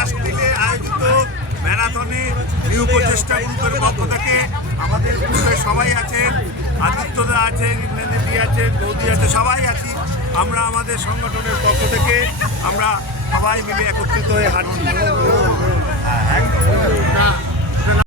Trust মিলে আয়োজিত ম্যারাথনে new প্রচেষ্টা গ্রুপের পক্ষ থেকে আমাদের গ্রুপে সবাই আছেন, আদিত্যদা আছেন, ইন্দ্রানীদি আছেন, বৌদি আছে, সবাই আছি। আমরা আমাদের সংগঠনের পক্ষ থেকে আমরা সবাই মিলে একত্রিত হয়ে হাঁটছি।